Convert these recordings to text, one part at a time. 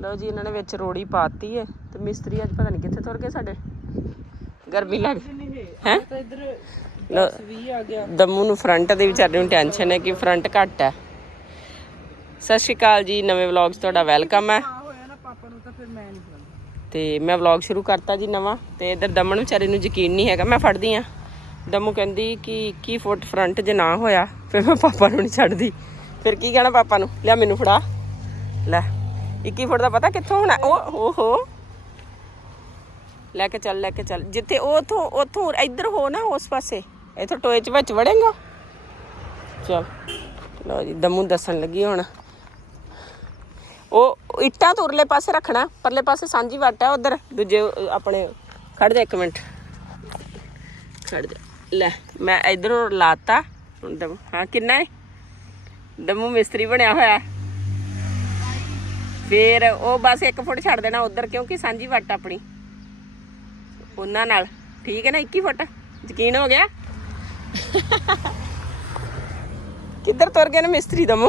ਲਓ ਜੀ ਇਹਨਾਂ ਨੇ ਵਿੱਚ ਰੋੜੀ ਪਾਤੀ ਹੈ ਤੇ ਮਿਸਤਰੀ ਅੱਜ ਪਤਾ ਨਹੀਂ ਕਿੱਥੇ ਤੁਰ ਗਏ ਸਾਡੇ। ਗਰਮੀ ਲੱਗ ਹੈ ਤਾਂ ਇੱਧਰ ਲਓ 20 ਆ ਗਿਆ। ਦਮੂ ਨੂੰ ਫਰੰਟ ਦੇ ਵਿਚਾਰੇ ਨੂੰ ਟੈਨਸ਼ਨ ਹੈ ਕਿ ਫਰੰਟ ਘੱਟ ਹੈ ਸਤਿ ਸ਼੍ਰੀ ਅਕਾਲ ਜੀ ਨਵੇਂ ਵਲੌਗ 'ਚ ਤੁਹਾਡਾ ਵੈਲਕਮ ਹੈ ਤੇ ਮੈਂ ਵਲੌਗ ਸ਼ੁਰੂ ਕਰਤਾ ਜੀ ਨਵਾਂ ਤੇ ਇਧਰ ਦਮਨ ਵਿਚਾਰੇ ਨੂੰ ਯਕੀਨ ਨਹੀਂ ਹੈਗਾ ਮੈਂ ਫੜਦੀ ਆ। ਦਮੂ ਕਹਿੰਦੀ ਕਿ 21 ਫੁੱਟ ਫਰੰਟ ਜੇ ਨਾ ਹੋਇਆ ਫਿਰ ਮੈਂ ਪਾਪਾ ਨੂੰ ਨਹੀਂ ਛੱਡਦੀ। ਫਿਰ ਕੀ ਕਹਿਣਾ ਪਾਪਾ ਨੂੰ? ਲਿਆ ਮੈਨੂੰ ਫੜਾ। ਲੈ। 21 ਫੁੱਟ ਦਾ ਪਤਾ ਕਿੱਥੋਂ ਹੋਣਾ? ਉਹ ਓਹੋ ਲੈ ਕੇ ਚੱਲ, ਲੈ ਕੇ ਚੱਲ। ਜਿੱਥੇ ਉਹ ਉਥੋਂ ਉਥੋਂ ਇੱਧਰ ਹੋ ਨਾ, ਉਸ ਪਾਸੇ। ਇਥੋਂ ਟੋਏ ਚ ਵਿੱਚ ਵੜੇਗਾ। ਚਲ। ਲਓ ਜੀ, ਦਮੂ ਦੱਸਣ ਲੱਗੀ ਹੁਣ। ਉਹ ਇੱਟਾਂ ਤੋਂ ਉਰਲੇ ਪਾਸੇ ਰੱਖਣਾ। ਪਰਲੇ ਪਾਸੇ ਸਾਂਝੀ ਵੱਟ ਹੈ ਉਧਰ। ਦੂਜੇ, ਆਪਣੇ, ਖੜ ਜਾ ਇੱਕ ਮਿੰਟ। ਖੜ ਜਾ। ਲੈ, ਮੈਂ ਇਧਰੋਂ ਲਾਤਾ। ਹੁਣ ਦਮ ਹਾਂ, ਕਿੰਨਾ ਹੈ ਦਮੂ ਮਿਸਤਰੀ ਬਣਿਆ ਹੋਇਆ। ਫੇਰ ਉਹ ਬਸ 1 ਫੁੱਟ ਛੱਡ ਦੇਣਾ ਉਧਰ, ਕਿਉਂਕਿ ਸਾਂਝੀ ਵੱਟ ਆਪਣੀ। ਉਹਨਾਂ ਨਾਲ। ਠੀਕ ਹੈ ਨਾ 21 ਫੁੱਟ? ਯਕੀਨ ਹੋ ਗਿਆ? ਕਿੱਧਰ ਤੁਰ ਗਏ ਨੇ ਮਿਸਤਰੀ ਦਮੂ?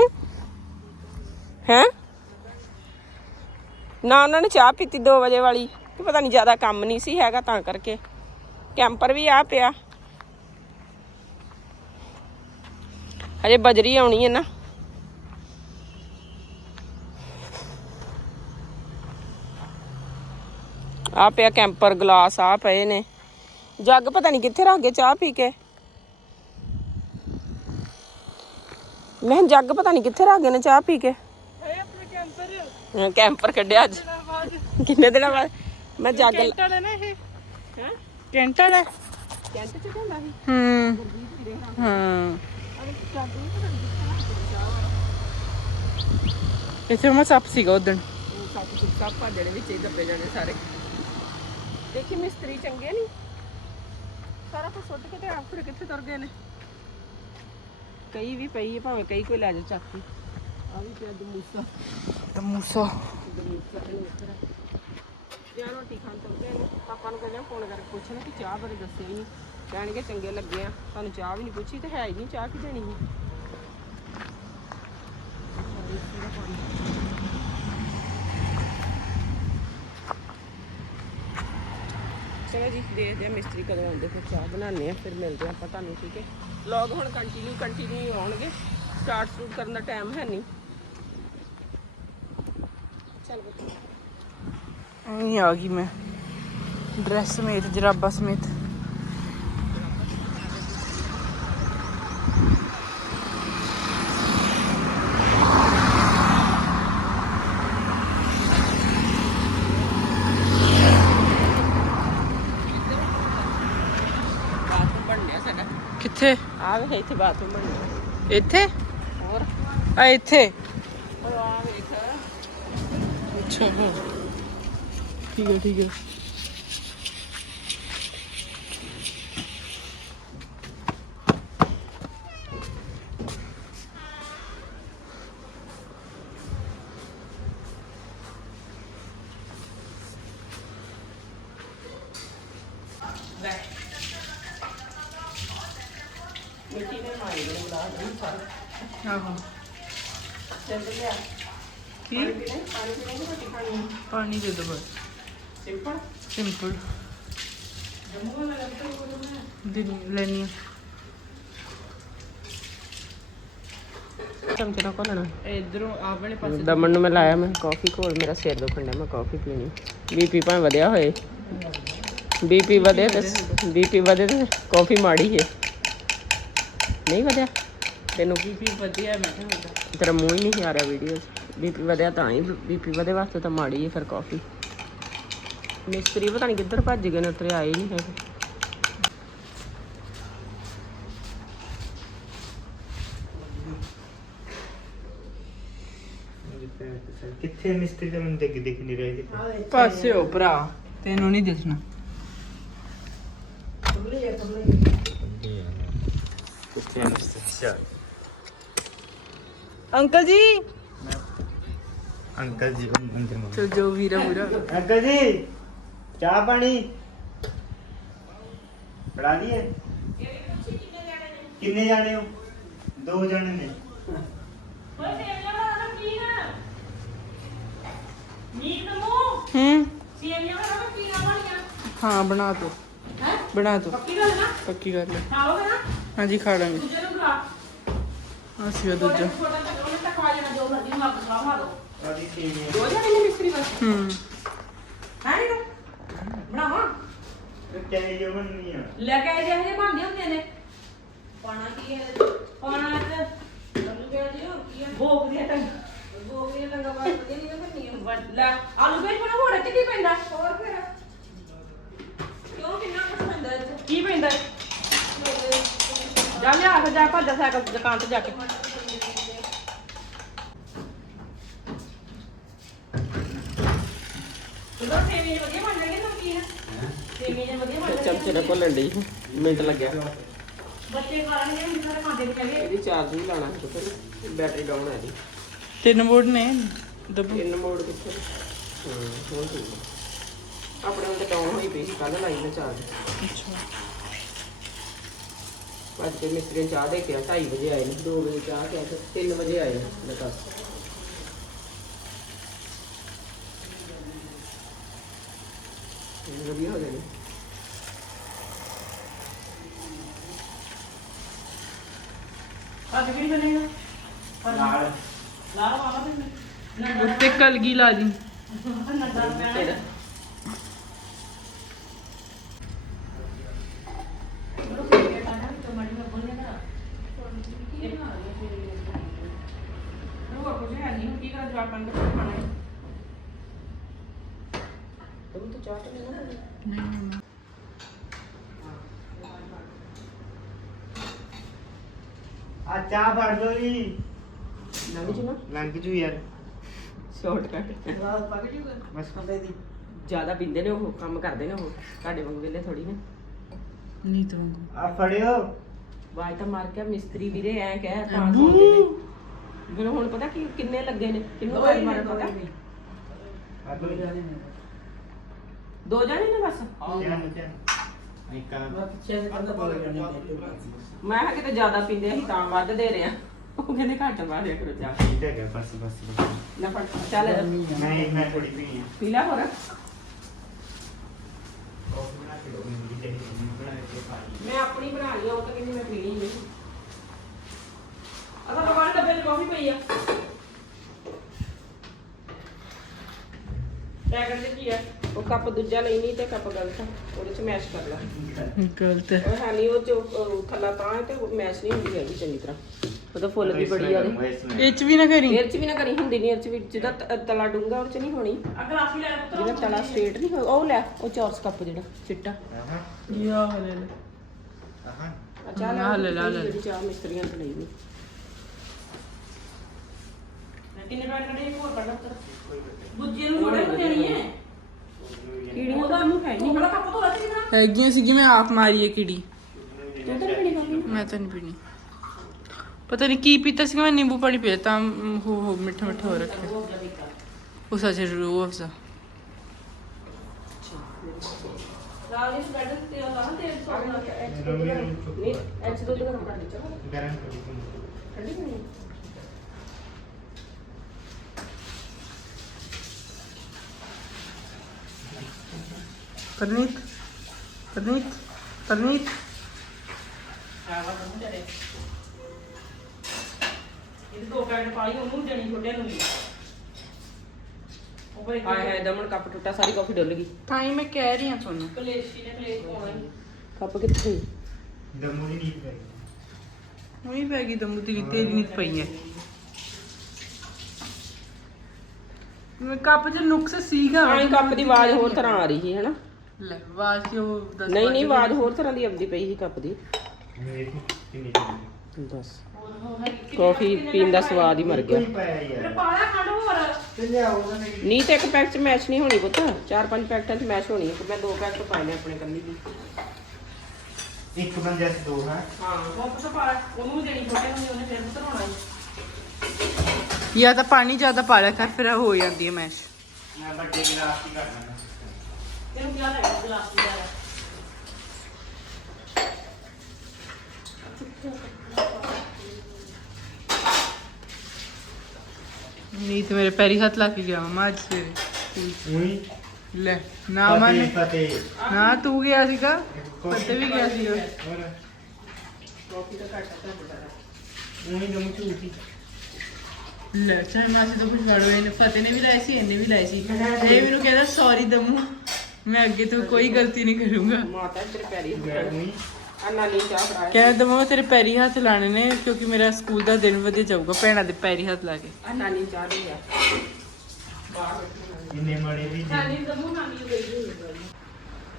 ਹੈਂ? ਨਾ, ਉਹਨਾਂ ਨੇ ਚਾਹ ਪੀਤੀ 2 ਵਜੇ ਵਾਲੀ। ਕਿ ਪਤਾ ਨਹੀਂ, ਜ਼ਿਆਦਾ ਕੰਮ ਨਹੀਂ ਸੀ ਹੈਗਾ ਤਾਂ ਕਰਕੇ। ਕੈਂਪਰ ਵੀ ਆ ਪਿਆ। ਹਜੇ ਬਜਰੀ ਆਉਣੀ ਹੈ ਨਾ। ਆ ਪਿਆ ਕੈਂਪਰ ਗਲਾਸ ਆ ਪਏ ਨੇ। ਜੱਗ ਪਤਾ ਨਹੀਂ ਕਿੱਥੇ ਰੱਖ ਗਏ ਚਾਹ ਪੀ ਕੇ। ਮੈਂ ਜੱਗ ਪਤਾ ਨਹੀਂ ਕਿੱਥੇ ਰੱਖ ਗਏ ਨੇ ਚਾਹ ਪੀ ਕੇ। ਕੈਂਪਰ। ਕੱਢਿਆ ਅੱਜ। ਕਿੰਨੇ ਦਿਨਾਂ ਬਾਅਦ? ਮੈਂ ਜੱਗ ਕੈਂਟ ਵਾਲਾ ਨਾ ਇਹ। ਹੈ? ਕੈਂਟ ਚ ਕਹਿੰਦਾ ਸੀ। ਹੂੰ। ਹਾਂ। ਇਸੇ ਮੈਂ ਸੱਪ ਸੀਗਾ ਉਦੋਂ। ਸੱਪ ਸੁੱਪ ਸੱਪ ਭਾਜਣੇ ਵਿੱਚ ਹੀ ਦੱਬੇ ਜਾਣੇ ਸਾਰੇ। ਦੇਖੀ ਮਿਸਤਰੀ ਚੰਗੇ ਨਹੀਂ ਸਾਰਾ ਕੁਝ ਸੁੱਟ ਕੇ ਤੇ ਆਪ ਫਿਰ ਕਿੱਥੇ ਤੁਰ ਗਏ ਨੇ। ਕਈ ਵੀ ਪਈ ਹੈ ਭਾਵੇਂ ਕਈ ਕੋਈ ਲੈ ਜਾ ਚੱਕ ਕੇ। ਆ ਵੀ ਪਿਆ ਦਮੂਸਾ। ਤਾਂ ਦਮੂਸਾ ਉੱਧਰ ਜਾਂ ਰੋਟੀ ਖਾਣ ਤੁਰ ਗਏ ਨੇ। ਪਾਪਾ ਨੂੰ ਕਹਿੰਦੇ ਫੋਨ ਕਰਕੇ ਪੁੱਛਣਾ ਕਿ ਚਾਹ ਬਾਰੇ ਦੱਸਿਆ ਹੀ ਨਹੀਂ। ਕਹਿਣਗੇ ਚੰਗੇ ਲੱਗੇ ਆ। ਤੁਹਾਨੂੰ ਚਾਹ ਵੀ ਨਹੀਂ ਪੁੱਛੀ ਤੇ ਹੈ ਹੀ ਨਹੀਂ ਚਾਹ ਕਿ ਦੇਣੀ ਹੈ ਚਲੋ ਜੀ, ਦੇਖਦੇ ਆ ਮਿਸਤਰੀ ਕਦੋਂ ਆਉਂਦੇ, ਫਿਰ ਚਾਹ ਬਣਾਉਂਦੇ ਆ ਫਿਰ ਮਿਲਦੇ ਆ ਆਪਾਂ ਤੁਹਾਨੂੰ, ਠੀਕ ਹੈ? ਵਲੌਗ ਹੁਣ ਕੰਟੀਨਿਊ ਕੰਟੀਨਿਊ ਆਉਣਗੇ। ਸਟਾਰਟ ਸ਼ੂਟ ਕਰਨ ਦਾ ਟਾਈਮ ਹੈ ਨਹੀਂ। ਚੱਲ ਬੱਚੇ ਆ ਗਈ ਮੈਂ। ਡਰੈਸ ਸਮੇਤ, ਜਰਾਬਾ ਸਮੇਤ ਬਾਥਰੂਮ ਬਣ ਗਿਆ ਸਾਡਾ ਕਿੱਥੇ ਆ ਵੇ ਇੱਥੇ ਬਾਥਰੂਮ ਹੋਰ? ਆ ਇੱਥੇ। ਉਹ ਆ ਵੇਖ। ਅੱਛਾ ਹਾਂ। ਠੀਕ ਹੈ ਠੀਕ ਹੈ। ਮਾਰੀ ਬੜੇ ਬਲਾ ਨਹੀਂ ਫੜ ਆਹੋ। ਚੱਲ ਲਿਆ ਕੀ? ਪਾਣੀ ਪੀਣਾ ਪਾਣੀ ਪੀਣਾ ਕਿ ਰੋਟੀ ਖਾਣੀ ਹੈ? ਪਾਣੀ ਦੇ ਦੋ ਬਸ। ਸਿੰਪਲ ਸਿੰਪਲ ਜੰਮੂ ਵਾਲਾ ਲੱਗਦਾ ਹੈ। ਦੇ ਲੈਣੀ ਚਮਚੇ ਨਾਲ ਕੋਲਣਾ ਇਧਰੋਂ ਆ ਵਾਲੇ ਪਾਸੇ ਦਮਨ ਨੂੰ ਮੈਂ ਲਾਇਆ ਮੈਂ ਕਾਫੀ ਘੋਲ ਮੇਰਾ ਸਿਰ ਦੁਖਣ ਡਿਆ ਮੈਂ ਕਾਫੀ ਪੀਣੀ। ਬੀਪੀ ਭਾਵੇਂ ਵਧਿਆ ਹੋਏ। ਬੀਪੀ ਵਧੇ ਤੇ ਬੀਪੀ ਵਧੇ ਤੇ ਕਾਫੀ ਮਾੜੀ ਹੈ। ਨਹੀਂ ਵਧਿਆ? ਤੈਨੂੰ ਬੀਪੀ ਵਧੀਆ ਮੈਂ ਕਿਹਾ ਹੁੰਦਾ। ਤੇਰਾ ਮੂੰਹ ਹੀ ਨਹੀਂ ਆ ਰਿਹਾ ਵੀਡੀਓ 'ਚ। ਬੀਪੀ ਵਧਿਆ ਤਾਂ ਹੀ ਬੀਪੀ ਵਧੇ ਵਾਸਤੇ ਤਾਂ ਮਾੜੀ ਹੈ ਫਿਰ ਕਾਫੀ। ਮਿਸਤਰੀ ਪਤਾ ਨਹੀਂ ਕਿੱਧਰ ਭੱਜ ਗਏ ਨੇ ਉੱਤਰੇ ਆਏ ਨਹੀਂ ਹੈਗੇ। ਕਿੱਥੇ ਮਿਸਤਰੀ ਦਾ ਮੈਨੂੰ ਦੇਖ ਦਿਖ ਨਹੀਂ ਰਿਹਾ ਜੀ ਪਾਸੇ ਹੋ ਭਰਾ ਤੈਨੂੰ ਨਹੀਂ ਦਿਸਣਾ। ਕਿੱਥੇ ਮਿਸਤਰੀ? ਅੰਕਲ ਜੀ। ਅੰਕਲ ਜੀ ਚਲ ਜੋ ਵੀਰਾ ਵੀਰਾ ਅੰਕਲ ਜੀ ਚਾਹ ਪਾਣੀ? ਬਣਾ ਲਈਏ? ਕਿੰਨੇ ਜਾਣੇ ਹੋ? ਦੋ ਜਾਣੇ ਨੇ। ਹੂੰ। ਸੇਵੀਆਂ ਬਣਾ ਕੇ ਪੀਣਾ ਬਣੀਆਂ ਹਾਂ ਬਣਾ ਦੋ। ਹੈ? ਬਣਾ ਦੋ। ਪੱਕੀ ਗੱਲ ਨਾ? ਪੱਕੀ ਗੱਲ ਹੈ। ਖਾਓਗੇ ਨਾ? ਹਾਂਜੀ ਖਾ ਲਾਂਗੇ। ਦੂਜੇ ਨੂੰ ਖਾ। ਅਸੀਂ ਦੂਜਾ। ਤੱਕ ਉਹਨੇ ਤੱਕ ਖਾ ਜਾਣਾ ਜੋ ਮਰਜ਼ੀ ਨੂੰ ਆਪ ਖਵਾ ਦੋ ਆਦੀ ਸੇਵੀਆਂ ਦੋ ਜਣੇ ਨੇ ਮਿਸਤਰੀ ਬਸ। ਹੂੰ। ਹੈ ਨਹੀਂ ਬਣਾਵਾ? ਕਿਹੇ ਜੋ ਬਣਨੀ ਆ? ਲੈ ਕੇ ਆਏ ਜਿਹੇ ਬਣਦੇ ਹੁੰਦੇ ਨੇ। ਪਾਣਾ ਕੀ ਹੈ? ਪਾਣਾ ਤੇ ਆਲੂ ਪਿਆਜ਼ ਜੀ ਕੀ ਹੈ ਭੋਗ ਦੀਆਂ ਟੰਗ ਭੋਗ ਦੀਆਂ ਟੰਗਾਂ ਬਾਅਦ ਵਧੀਆ ਨਹੀਂ ਬਣਨੀਆਂ ਲੈ ਆਲੂ ਪਿਆਜ਼ ਬਣਾ ਹੋਰ ਚ ਕੀ ਪੈਂਦਾ? ਹੋਰ ਫਿਰ? ਕਿਉਂ ਕਿੰਨਾ ਕੁਝ ਪੈਂਦਾ? ਕੀ ਪੈਂਦਾ? ਜਾ ਲਿਆ ਕੇ ਜਾ ਭੱਜ ਸਾਈਕਲ ਦੁਕਾਨ ਤੇ ਜਾ ਕੇ। ਚਲੋ ਸੇਵੀਆਂ ਵਧੀਆ ਬਣ ਜਾਣਗੀਆਂ ਨਮਕੀਨ ਸੇਵੀਆਂ ਵਧੀਆ ਬਣ ਜਾਣਗੀਆਂ ਚਮਚੇ ਨਾਲ ਘੋਲਣ ਡਈ ਮਿੰਟ ਲੱਗਿਆ। ਬੱਚੇ ਖਾਣਗੇ ਹੁਣ ਸਾਰੇ ਖਾਂਦੇ ਵੀ ਚਲੇ। ਇਹਦੀ ਚਾਰਜ ਵੀ ਲਾਣਾ ਹੈ ਕਿਤੇ ਬੈਟਰੀ ਡਾਊਨ ਹੈ ਇਹਦੀ। ਤਿੰਨ ਬੋਰਡ ਨੇ ਦੱਬੋ। ਤਿੰਨ ਮੋਡ ਕਿੱਥੇ? ਹਾਂ ਹੁਣ ਠੀਕ ਹੈ। ਆਪਣੇ ਹੁਣ ਤੇ ਡਾਊਨ ਹੋਈ ਪਈ ਸੀ ਕੱਲ ਲਾਈ ਮੈਂ ਚਾਰਜ ਅੱਛਾ। ਅੱਜ ਤੇ ਮਿਸਤਰੀ ਨੇ ਚਾਹ ਦੇ ਕੇ 2:30 ਵਜੇ ਆਏ ਨੇ 2 ਵਜੇ ਚਾਹ ਕੇ ਆਏ 3 ਵਜੇ ਆਏ ਨੇ ਬਤਾ ਵਧੀਆ ਹੋ ਨੇ ਅੱਜ ਕਿਹੜੀ ਬਣੇਗਾ ਨਾਲ। ਲਾਲ ਮਾਮਾ ਤੇ। ਨਾ ਉੱਤੇ ਕਲਗੀ ਲਾ ਦੀ ਨਾ ਡਰ ਪੈਣਾ ਤੇਰਾ ਤੁਮ ਤਾਂ ਚਾਹ ਤੇ ਨਹੀਂ ਨਾ ਆ ਚਾਹ ਫੜ ਲੋ ਜੀ। ਨਵੀਂ ਜਨਾ ਲੰਘ ਜੂ ਯਾਰ। ਸ਼ਾਰਟਕਟ ਬਸ। ਜ਼ਿਆਦਾ ਪੀਂਦੇ ਨੇ ਉਹ ਕੰਮ ਕਰਦੇ ਨੇ ਉਹ। ਤੁਹਾਡੇ ਵਾਂਗ ਵੇਲੇ ਥੋੜੀ ਨੇ। ਨਹੀਂ ਤਾਂ ਆ ਫੜਿਓ। ਵਾਜ ਤਾਂ ਮਾਰ ਕੇ ਮਿਸਤਰੀ ਵੀਰੇ ਐ ਕਹਿ ਤਾਂ ਸੌਂਦੇ ਨੇ। ਮੈਨੂੰ ਹੁਣ ਪਤਾ ਕੀ ਕਿੰਨੇ ਲੱਗੇ ਨੇ ਕਿੰਨੂੰ ਵਾਜ ਮਾਰ ਪਤਾ? ਆ ਦੋ ਜਾਣੇ ਨੇ ਬਸ। ਨਿਕਾ। ਮੈਂ ਕਿਹਾ ਕਿਤੇ ਜ਼ਿਆਦਾ ਪੀਂਦੇ ਅਸੀਂ ਤਾਂ ਵੱਧ ਦੇ ਰਹੇ ਆ। ਉਹ ਕਹਿੰਦੇ ਘੱਟ ਮਾਰਿਆ ਕਰੋ ਚਾਹ ਠੀਕ ਹੈ ਬਸ ਬਸ ਬਸ। ਲੈ ਫੜ ਚੱਲ ਨਹੀਂ ਮੈਂ ਥੋੜੀ ਪੀ ਲੈ ਹੋਰ। ਉਹ ਬਣਾ ਕੇ ਦੋ ਮੈਨੂੰ ਵੀ ਦੇ ਬਣਾ ਕੇ ਪਾ ਲਈ। ਮੈਂ ਆਪਣੀ ਬਣਾ ਲਈ ਆ, ਉਹ ਤਾਂ ਕਹਿੰਦੀ ਮੈਂ ਪੀਣੀ ਨਹੀਂ। ਅਸਾਂ ਡੱਬੇ 'ਚ ਕਾਫੀ ਪਈ ਆ। ਪੈਕਟ 'ਚ ਕੀ ਆ? ਉਹ ਕੱਪ ਦੂਜਾ ਲਈ ਨਹੀਂ ਤੇ ਕੱਪ ਗਲਤ ਆ। ਉਹਦੇ 'ਚ ਮੈਸ਼ ਕਰ ਲਾ। ਗਲਤ। ਉਹ ਹੈ ਨਹੀਂ ਉਹ 'ਚ ਉਹ ਥੱਲਾ ਤਾਂ ਹੈ ਤੇ ਮੈਸ਼ ਨਹੀਂ ਹੁੰਦੀ ਹੈਗੀ ਚੰਗੀ ਤਰ੍ਹਾਂ। ਉਹਦਾ ਫੁੱਲ ਵੀ ਬੜੀ ਆ ਉਹਦੇ। ਇਹ ਚ ਵੀ ਨਾ ਕਰੀ। ਇਹ 'ਚ ਵੀ ਨਾ ਕਰੀ ਹੁੰਦੀ ਨਹੀਂ ਇਹ 'ਚ ਵੀ ਜਿਹਦਾ ਤ- ਤਲਾ ਡੂੰਗਾ ਉਹ 'ਚ ਨਹੀਂ ਹੋਣੀ। ਗਲਾਸੀ ਲੈ ਪੁੱਤਰ ਜਿਹਦਾ ਤਲਾ ਸਟ੍ਰੇਟ ਨਹੀਂ ਹੋਇਆ ਉਹ ਲੈ ਉਹ ਚੌਰਸ ਕੱਪ ਜਿਹੜਾ ਚਿੱਟਾ। ਆਹਾਂ ਯਾ ਹਲੇ ਅੱਛਾ ਲਾ ਲੈ, ਲਾ ਲੈ। ਜਿਹੜੀ ਚਾਹ ਮਿਸਤਰੀਆਂ ਤੋਂ ਲਈ ਵੀ ਕਿੰਨੇ ਪੈਰ ਕੱਢੇ? ਹੋਰ ਕੱਢ ਪੁੱਤਰ ਬੁੱਜੀ ਨੂੰ ਥੋੜੇ ਕੁ ਦੇਣੀ ਹੈ। ਕੀੜੀਆਂ ਦਾ ਮੂੰਹ ਹੈ ਨਹੀਂ। ਬੜਾ ਕੱਪ ਤੋਂ ਲੱਤੀ ਨਾ। ਹੈਗੀਆਂ ਸੀ ਮੈਂ ਆਪ ਮਾਰੀ ਹੈ ਕੀੜੀ। ਤੂੰ ਤਾਂ ਕਿਹੜੀ ਖਾਣੀ ਮੈਂ ਤਾਂ ਨਹੀਂ ਪੀਣੀ। ਪਤਾ ਨਹੀਂ ਕੀ ਪੀਤਾ ਸੀ ਮੈਂ ਨਿੰਬੂ ਪਾਣੀ ਪੀਤਾ ਤਾਂ ਹੋ ਹੋ ਮਿੱਠਾ ਮਿੱਠਾ ਹੋ ਰੱਖਿਆ। ਉਹ ਸੱਚ ਰੂਹ ਅਫਜ਼ਾ ਲਾਲ ਇਸ ਬੈਡ ਤੇ ਲਾ ਤੇ ਨਹੀਂ ਐਚ ਦੁੱਧ ਗਰਮ ਕਰ ਲਈ ਗਰਮ ਕਰ ਠੰਡੀ ਪੀਣੀ ਪਰਨੀਤ ਪਰਨੀਤ ਪਰਨੀਤ। ਇਹ ਦੋ ਪੈਕਟ ਪਾਈ ਉਹਨੂੰ ਦੇਣੀ ਛੋਟੇ ਨੂੰ ਉਹ ਬਈ ਹਾਏ ਹਾਏ ਦਮਨ ਕੱਪ ਟੁੱਟਾ ਸਾਰੀ ਕਾਫੀ ਡੁੱਲ ਗਈ। ਤਾਂ ਹੀ ਮੈਂ ਕਹਿ ਰਹੀ ਹਾਂ ਤੁਹਾਨੂੰ। ਕਲੇਸ਼ੀ ਨੇ ਕਲੇਸ਼ ਪਾਉਣਾ ਹੀ। ਕੱਪ ਕਿੱਥੇ ਦਮੂ ਦੀ ਨੀਂਦ ਪੈ ਗਈ। ਉਹੀ ਪੈ ਗਈ ਦਮੂ ਤੇਰੀ ਤੇਰੀ ਨਹੀਂ ਪਈ ਹੈ। ਮੈਂ ਕੱਪ ਚ ਨੁਕਸ ਸੀਗਾ। ਹਾਂ ਕੱਪ ਦੀ ਆਵਾਜ਼ ਹੋਰ ਤਰ੍ਹਾਂ ਆ ਰਹੀ ਸੀ ਹੈਨਾ? ਲੈ ਆਵਾਜ਼ ਕਿਉਂ ਦੱਸ ਨਹੀਂ ਨਹੀਂ ਆਵਾਜ਼ ਹੋਰ ਤਰ੍ਹਾਂ ਦੀ ਆਉਂਦੀ ਪਈ ਸੀ ਕੱਪ ਦੀ। ਮੇਰੇ ਕਿੰਨੀ ਚੰਗੀ ਦੱਸ ਕਾਫੀ ਪੀਣ ਦਾ ਸਵਾਦ ਹੀ ਮਰ ਗਿਆ। ਕੋਈ ਪਾਇਆ ਯਾਰ ਪਾਲਾ ਖੰਡ ਹੋਰ? ਤੇ ਲਿਆਓ ਨਹੀਂ। ਨਹੀਂ ਤੇ ਇੱਕ ਪੈਕਟ ਚ ਮੈਚ ਨਹੀਂ ਹੋਣੀ ਪੁੱਤ। ਚਾਰ ਪੰਜ ਪੈਕਟਾਂ ਚ ਮੈਚ ਹੋਣੀ ਹੈ ਮੈਂ ਦੋ ਪੈਕਟ ਪਾਏ ਨੇ ਆਪਣੇ ਕੱਲੀ ਦੀ। ਇੱਕ ਬੰਦੇ ਸੇ ਦੋ ਹਾਂ? ਹਾਂ ਉਹ ਪਤਾ ਪਾਲਾ ਉਹਨੂੰ ਦੇਣੀ ਛੋਟੇ ਨੂੰ ਉਹਨੇ ਫਿਰ ਬਣਾਉਣਾ ਹੀ। ਜਾਂ ਤਾਂ ਪਾਣੀ ਜ਼ਿਆਦਾ ਪਾ ਲਿਆ ਕਰ ਫਿਰ ਹੋ ਜਾਂਦੀ ਹੈ ਮੈਸ਼। ਮੈਂ ਵੱਡੇ ਗਲਾਸ ਹੀ ਕਰਨਾ ਇਹਨੂੰ ਕਿਹਾ ਲੈ ਗਲਾਸ ਦੀ ਲੈ ਨਹੀਂ ਤੇ ਮੇਰੇ ਪੈਰੀ ਹੱਥ ਲਾ ਕੇ ਗਿਆ ਮਮਾ ਅੱਜ ਸਵੇਰੇ। ਉਹੀ। ਲੈ ਨਾ ਮੰਨ। ਫਤਿਹ ਨਾ ਤੂੰ ਗਿਆ ਸੀਗਾ? ਫਤਿਹ ਵੀ ਗਿਆ ਸੀਗਾ। ਹੋਰ? ਕਾਫੀ ਦਾ ਘੱਟ ਤਾਂ ਬੜਾ ਉਹੀ ਦਮ ਝੂਠੀ ਲੈ ਚਾਹੇ ਮਾਸੀ ਤੋਂ ਕੁਝ ਗਏ ਨੇ ਫਤਿਹ ਨੇ ਵੀ ਲਾਈ ਸੀ ਇਹਨੇ ਵੀ ਲਾਈ ਸੀ। ਇਹ ਮੈਨੂੰ ਕਹਿੰਦਾ ਸੌਰੀ ਦਮੂ। ਮੈਂ ਅੱਗੇ ਤੋਂ ਕੋਈ ਗਲਤੀ ਨਹੀਂ ਕਰੂੰਗਾ। ਮਾਤਾ ਤੇਰੇ ਪੈਰੀ ਅੰਨਾ ਨਹੀਂ ਚਾਹ ਫੜਾਇਆ। ਕਹਿੰਦਾ ਦਮੂ ਤੇਰੇ ਪੈਰੀ ਹੱਥ ਲਾਣੇ ਨੇ ਕਿਉਂਕਿ ਮੇਰਾ ਸਕੂਲ ਦਾ ਦਿਨ ਵਧੀਆ ਜਾਊਗਾ ਭੈਣਾਂ ਦੇ ਪੈਰੀ ਹੱਥ ਲਾ ਕੇ। ਅੰਨਾ ਨਹੀਂ ਚਾਹ ਦੇ ਆ ਇੰਨੇ ਮਾੜੇ ਵੀ ਜੀ।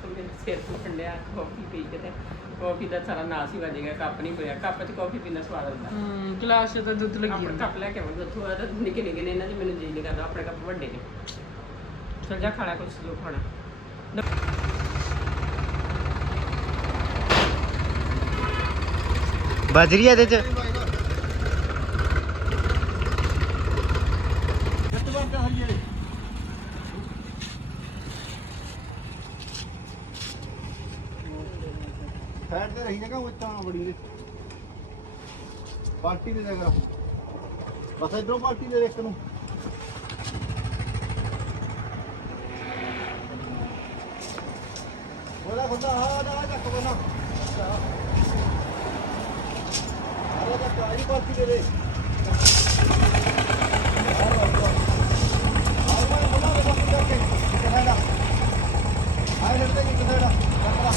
ਮੇਰੇ ਸਿਰ ਤੋਂ ਠੰਡਿਆ ਕਾਫੀ ਪੀ ਕੇ ਤੇ ਕਾਫੀ ਦਾ ਸਾਰਾ ਨਾਸ ਹੀ ਵੱਜੇਗਾ ਕੱਪ ਨਹੀਂ ਪਿਆ ਕੱਪ 'ਚ ਕਾਫੀ ਪੀਣਾ ਸਵਾਦ ਹੁੰਦਾ। ਹੂੰ ਕਲਾਸ 'ਚ ਤਾਂ ਦੁੱਧ ਲੱਗੀ ਆਪਣੇ ਕੱਪ ਲੈ ਕੇ ਆਵਾਂਗੇ ਉੱਥੋਂ ਆ ਤਾਂ ਨਿੱਕੇ ਨਿੱਕੇ ਨੇ ਇਹਨਾਂ ਦੇ ਮੈਨੂੰ ਜੀ ਨਹੀਂ ਕਰਦਾ ਆਪਣੇ ਕੱਪ ਵੱਡੇ ਨੇ। ਚਲ ਜਾ ਖਾਣਾ ਕੁਛ ਲੋ ਖਾਣਾ। ਬਾਜਰੀ ਇਹਦੇ ਚ? ਸਾਈਡ ਤੇ ਰਹੀ ਜਗਾ ਉਹ ਤਾਂ ਬੜੀ ਦੇ ਪਾਰਟੀ ਦੇ ਜਗਾ ਬਸ ਇਧਰੋਂ ਪਾਰਟੀ ਦੇ ਇੱਕ ਨੂੰ ਉਹਦਾ ਖੁੱਦਾ ਆ ਜਾ ਚੱਕ ਬਣਾ ਅਰੇ ਜਾ ਕਾਈ ਪਾਰਟੀ ਦੇ ਦੇ ਆਹ ਮੈਂ ਬਣਾ ਦੇ ਬਾਕੀ ਜਾ ਕੇ ਕਿਹੜਾ ਦਾ ਆਏ ਹਟਦੇ ਕਿ ਕਿਹੜਾ ਚੱਕਰਾ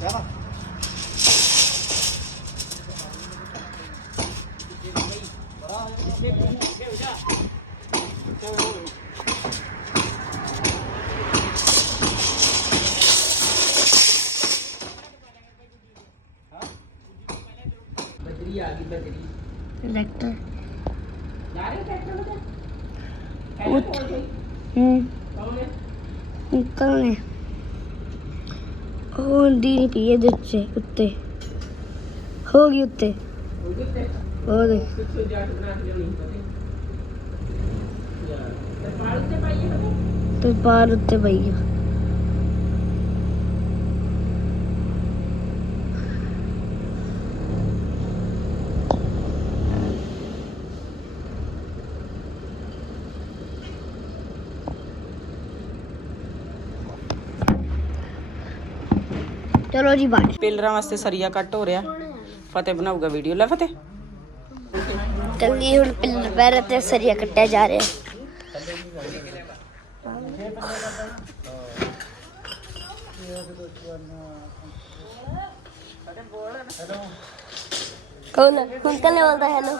ਚਲਾ ਬਜਰੀ ਆ ਗਈ ਬਜਰੀ। ਰਹੇ ਟਰੈਕਟਰ ਗਈ ਹੂੰ। ਕੌਣ ਹੈ? ਅੰਕਲ ਨੇ। ਉਹ ਦੀ ਨਹੀਂ ਪਈ ਇਹਦੇ ਉੱਤੇ। ਉੱਤੇ। ਹੋ ਗਈ ਉੱਤੇ? ਉਹ ਬਣਾ ਕੇ ਲਿਆਉਣੀ ਪਤੇ ਤੇ ਪਾਲ ਤੇ ਪਾਈਏ ਪਤੇ ਤੇ ਬਾਹਰ ਉੱਤੇ ਪਈ ਚਲੋ ਜੀ ਬਾਏ। ਪਿਲਰਾਂ ਵਾਸਤੇ ਸਰੀਆ ਕੱਟ ਹੋ ਰਿਹਾ। ਫਤਿਹ ਬਣਾਊਗਾ ਵੀਡੀਓ ਲੈ ਫਤਿਹ। ਚੰਗੀ ਹੁਣ ਪਿੱਲਰ ਪੈਰ ਤੇ ਸਰੀਆ ਕੱਟਿਆ ਜਾ ਰਿਹਾ। ਕੌਣ ਹੁਣ ਨਹੀਂ ਬੋਲਦਾ ਹੈਲੋ।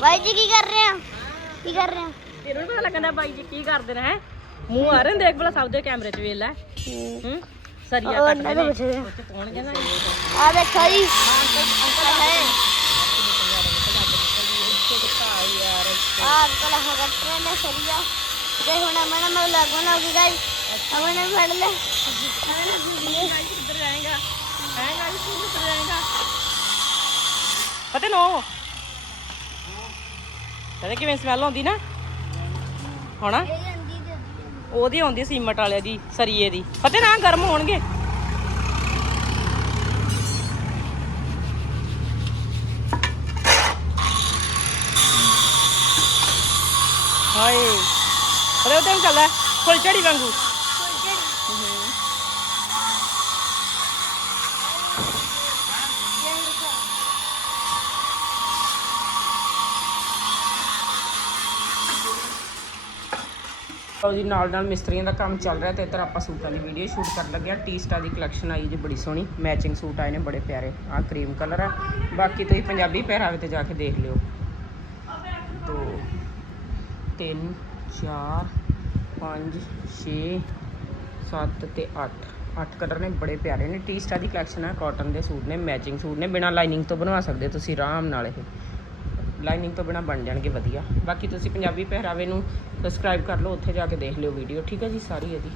ਭਾਈ ਜੀ ਕੀ ਕਰ ਰਹੇ ਆ ਕੀ ਕਰ ਰਹੇ ਆ ਤੈਨੂੰ ਪਤਾ ਲੱਗਦਾ ਬਾਈ ਜੀ ਕੀ ਕਰਦੇ ਨੇ ਹੈ? ਮੂੰਹ ਆ ਰਹੇ ਨੇ ਦੇਖ ਭਲਾ ਸਭ ਦੇ ਕੈਮਰੇ 'ਚ ਵੇਖ ਲੈ। ਹੂੰ? ਸਰੀਆ ਉਹ ਕੱਟਦੇ ਨਾ ਨੇ ਪੁੱਛ ਰਿਹਾ। ਉੱਥੇ ਕੌਣ ਕਹਿੰਦਾ ਆ ਦੇਖੋ ਜੀ। ਹੈ ਆ ਅੰਕਲ ਹੋ ਗਿਆ ਟ੍ਰੇਨ ਸਰੀਆ। ਤੇ ਹੁਣ ਅਮਨ ਮਗ ਲੱਗੋ ਨਾ ਹੋਗੀ ਗਾਇਸ ਅਮਨ ਨੇ ਫੜ ਲੈ ਪਤਾ ਨੋ? ਪਤਾ ਕਿਵੇਂ ਸਮੈਲ ਆਉਂਦੀ ਨਾ? ਹੋਣਾ? ਉਹਦੀ ਆਉਂਦੀ ਸੀਮਟ ਵਾਲੇ ਦੀ, ਸਰੀਏ ਦੀ। ਪਤਾ ਨਾ, ਗਰਮ ਹੋਣਗੇ। ਹਾਏ। ਅਰੇ ਉਹਦੇ ਨੂੰ ਚੱਲ ਫੁੱਲ ਝੜੀ ਵਾਂਗੂ। ਲਓ ਜੀ, ਨਾਲ ਨਾਲ ਮਿਸਤਰੀਆਂ ਦਾ ਕੰਮ ਚੱਲ ਰਿਹਾ ਤੇ ਇੱਧਰ ਆਪਾਂ ਸੂਟਾਂ ਦੀ ਵੀਡੀਓ ਸ਼ੂਟ ਕਰਨ ਲੱਗਿਆ ਟੀ ਸਟਾਰ ਦੀ ਕਲੈਕਸ਼ਨ ਆਈ ਜੀ, ਬੜੀ ਸੋਹਣੀ। ਮੈਚਿੰਗ ਸੂਟ ਆਏ ਨੇ, ਬੜੇ ਪਿਆਰੇ। ਆਹ ਕਰੀਮ ਕਲਰ ਆ। ਬਾਕੀ ਤੁਸੀਂ ਪੰਜਾਬੀ ਪਹਿਰਾਵੇ ਤੇ ਜਾ ਕੇ ਦੇਖ ਲਿਓ। ਦੋ, ਤਿੰਨ, ਚਾਰ, ਪੰਜ, ਛੇ, ਸੱਤ ਤੇ 8 ਅੱਠ ਕਲਰ ਨੇ, ਬੜੇ ਪਿਆਰੇ ਨੇ। ਟੀ ਸਟਾਰ ਦੀ ਕਲੈਕਸ਼ਨ ਹੈ ਕਾਟਨ ਦੇ ਸੂਟ ਨੇ ਮੈਚਿੰਗ ਸੂਟ ਨੇ। ਬਿਨਾ ਲਾਈਨਿੰਗ ਤੋਂ ਬਣਵਾ ਸਕਦੇ ਹੋ ਤੁਸੀਂ, ਆਰਾਮ ਨਾਲ ਇਹ। ਲਾਈਨਿੰਗ ਤੋਂ ਬਿਨਾ ਬਣ ਜਾਣਗੇ ਵਧੀਆ। ਬਾਕੀ ਤੁਸੀਂ ਪੰਜਾਬੀ ਪਹਿਰਾਵੇ ਨੂੰ ਸਬਸਕ੍ਰਾਈਬ ਕਰ ਲਓ, ਉੱਥੇ ਜਾ ਕੇ ਦੇਖ ਲਿਓ ਵੀਡੀਓ ਠੀਕ ਹੈ ਜੀ? ਸਾਰੀ ਇਹਦੀ।